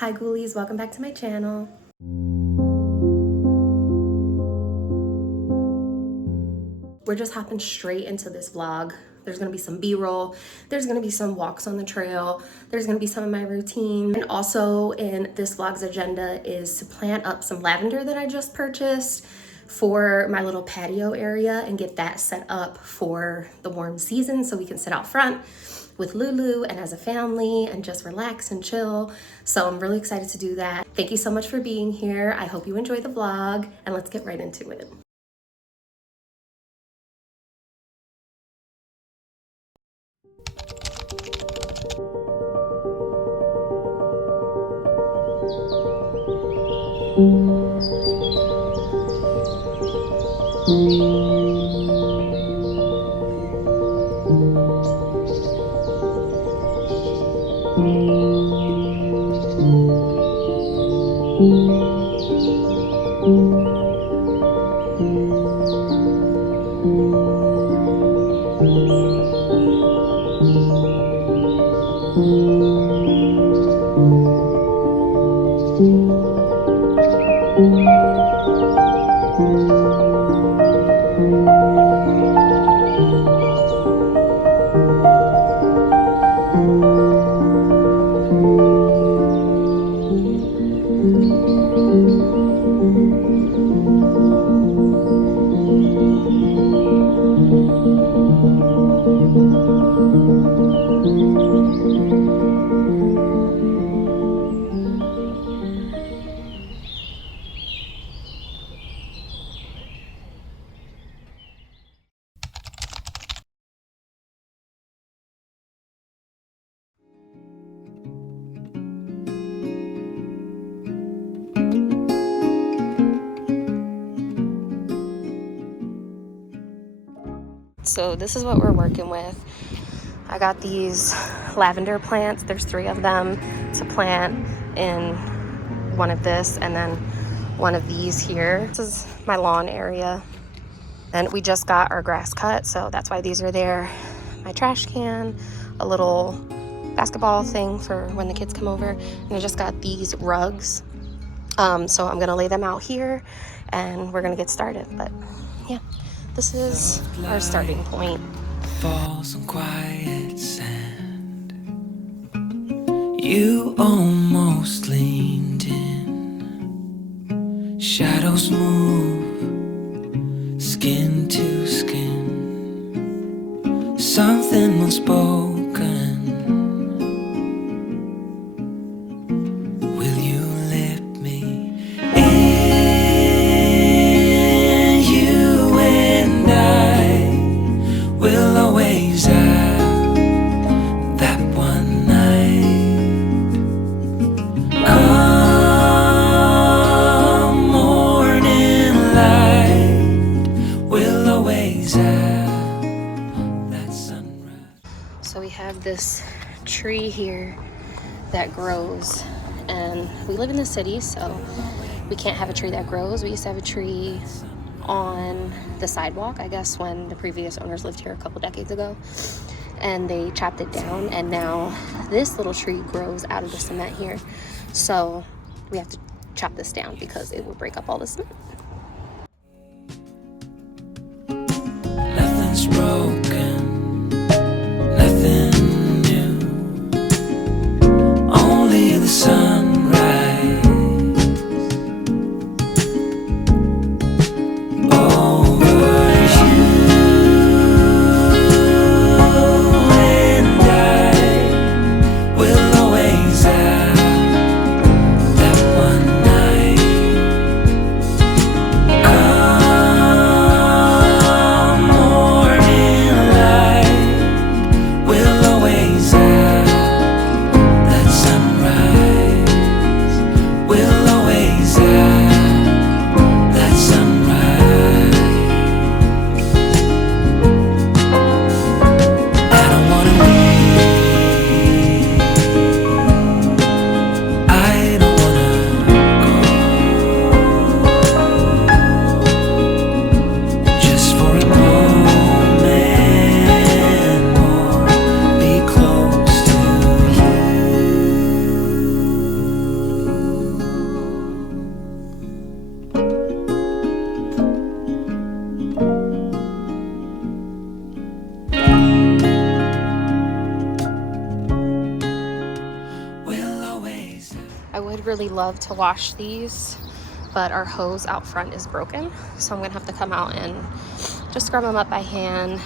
Hi Ghoulies, welcome back to my channel. We're just hopping straight into this vlog. There's gonna be some B-roll, there's gonna be some walks on the trail, there's gonna be some of my routine. And also in this vlog's agenda is to plant up some lavender that I just purchased for my little patio area and get that set up for the warm season so we can sit out front with Lulu and as a family and just relax and chill. So I'm really excited to do that. Thank you so much for being here. I hope you enjoy the vlog and let's get right into it. So this is what we're working with. I got these lavender plants. There's 3 of them to plant in one of this and then one of these here. This is my lawn area. And we just got our grass cut, so that's why these are there. My trash can, a little basketball thing for when the kids come over. And I just got these rugs. So I'm gonna lay them out here and we're gonna get started. But yeah, this is our starting point. Falls on quiet sand. You almost leaned in. Shadows move, skin to skin. Something unspoken. Will you let me in? You and I will always have that one night. Come morning light, we'll always have that sunrise. So we have this tree here that grows, and we live in the city, so we can't have a tree that grows. We used to have a tree on the sidewalk, I guess, when the previous owners lived here a couple decades ago, and they chopped it down, and now this little tree grows out of the cement here. So we have to chop this down because it would break up all the cement. Nothing's broken, nothing new, only the sunrise. Over you and I will always have that one night. Come morning I would really love to wash these, but our hose out front is broken, so I'm gonna have to come out and just scrub them up by hand.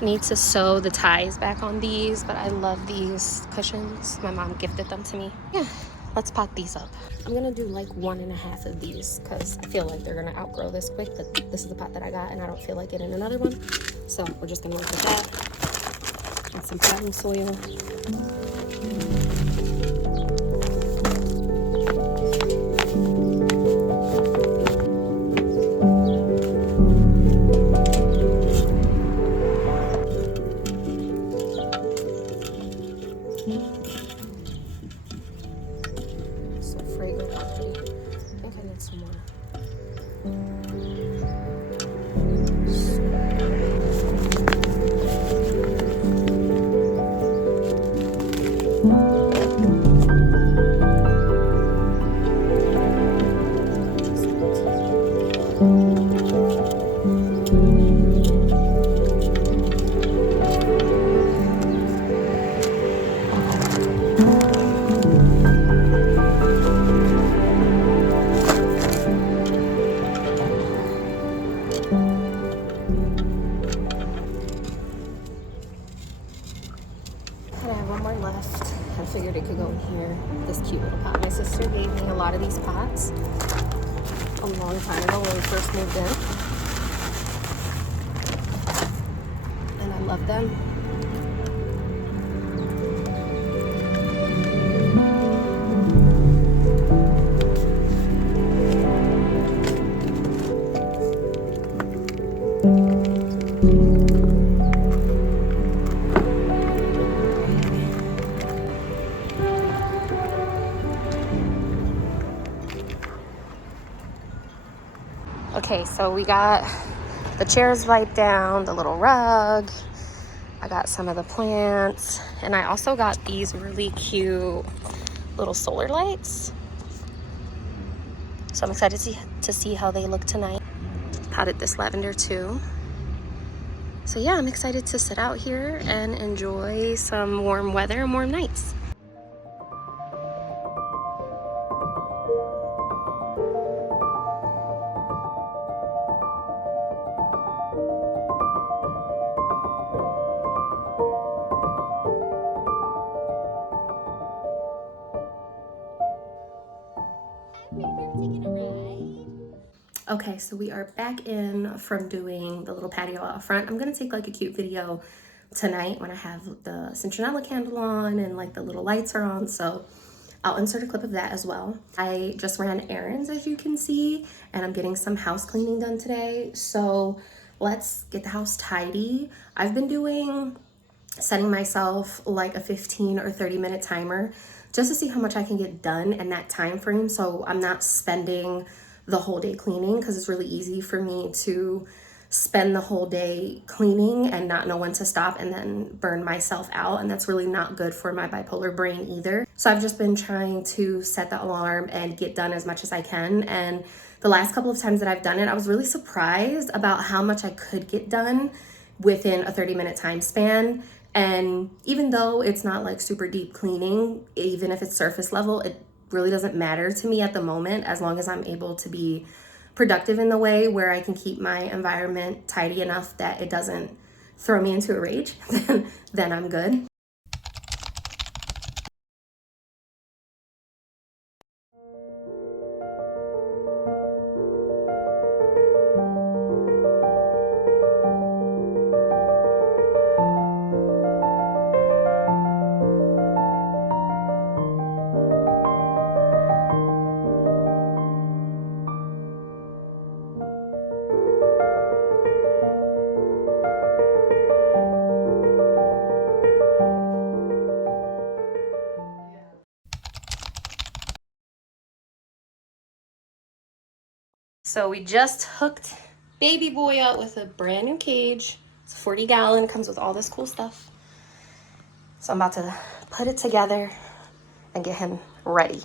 I need to sew the ties back on these, but I love these cushions. My mom gifted them to me. Yeah, let's pot these up. I'm gonna do like 1.5 of these because I feel like they're gonna outgrow this quick, but this is the pot that I got and I don't feel like getting another one. So we're just gonna work with that and some potting soil. So fragrant already. I think I need some more. And I have one more left. I figured it could go in here. This cute little pot. My sister gave me a lot of these pots a long time ago when we first moved in. And I love them. Okay, so we got the chairs wiped down, the little rug. I got some of the plants, and I also got these really cute little solar lights. So I'm excited to see how they look tonight. Potted this lavender too. So yeah, I'm excited to sit out here and enjoy some warm weather and warm nights. Okay, so we are back in from doing the little patio out front. I'm gonna take like a cute video tonight when I have the citronella candle on and like the little lights are on, so I'll insert a clip of that as well. I just ran errands, as you can see, and I'm getting some house cleaning done today, so let's get the house tidy. I've been setting myself like a 15 or 30 minute timer just to see how much I can get done in that time frame, so I'm not spending the whole day cleaning, because it's really easy for me to spend the whole day cleaning and not know when to stop and then burn myself out, and that's really not good for my bipolar brain either. So I've just been trying to set the alarm and get done as much as I can, and the last couple of times that I've done it, I was really surprised about how much I could get done within a 30-minute time span. And even though it's not like super deep cleaning, even if it's surface level, it really doesn't matter to me at the moment, as long as I'm able to be productive in the way where I can keep my environment tidy enough that it doesn't throw me into a rage, then I'm good. So we just hooked baby boy up with a brand new cage. It's a 40-gallon, comes with all this cool stuff. So I'm about to put it together and get him ready.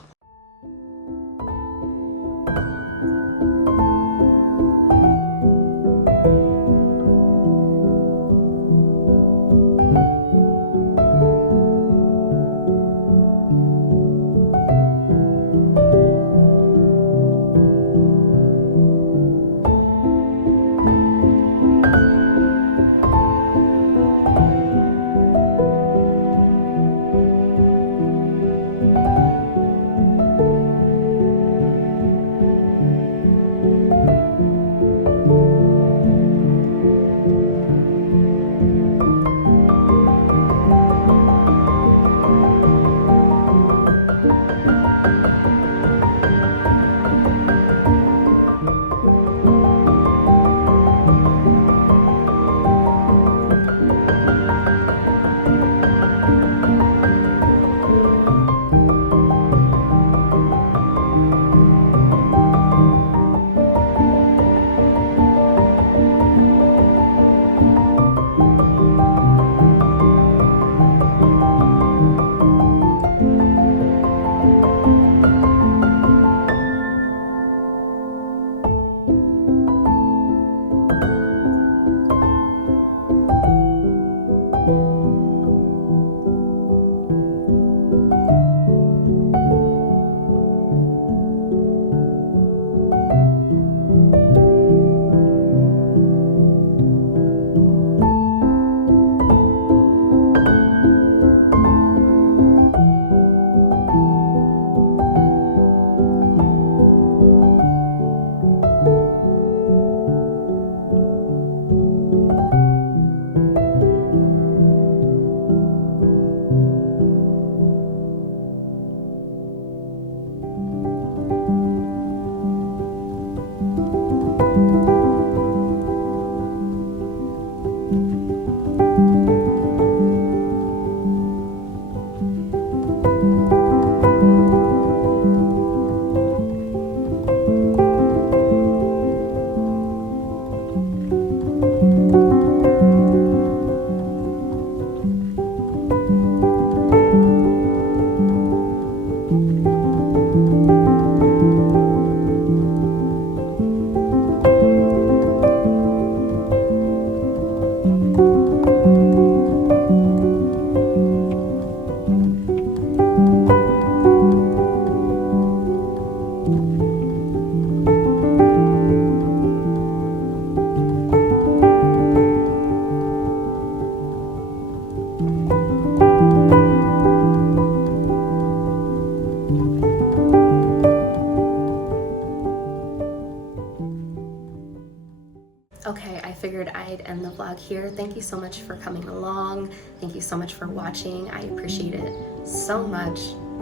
Okay, I figured I'd end the vlog here. Thank you so much for coming along. Thank you so much for watching. I appreciate it so much.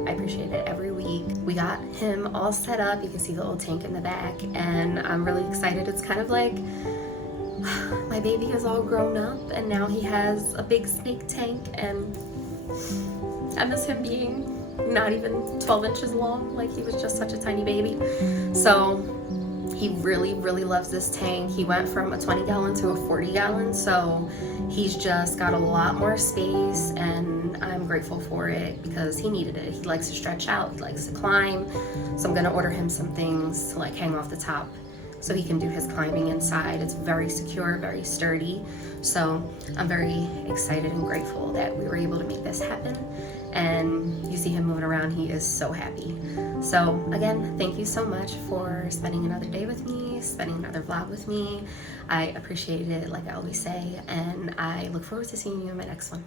I appreciate it every week. We got him all set up. You can see the old tank in the back, and I'm really excited. It's kind of like my baby is all grown up, and now he has a big snake tank, and I miss him being not even 12 inches long. Like, he was just such a tiny baby. So he really loves this tank. He went from a 20-gallon to a 40-gallon, so he's just got a lot more space, and I'm grateful for it because he needed it. He likes to stretch out, he likes to climb, so I'm gonna order him some things to like hang off the top so he can do his climbing inside. It's very secure, very sturdy, so I'm very excited and grateful that we were able to make this happen. And you see him moving around, he is so happy. So again, thank you so much for spending another day with me, spending another vlog with me. I appreciate it, like I always say, and I look forward to seeing you in my next one.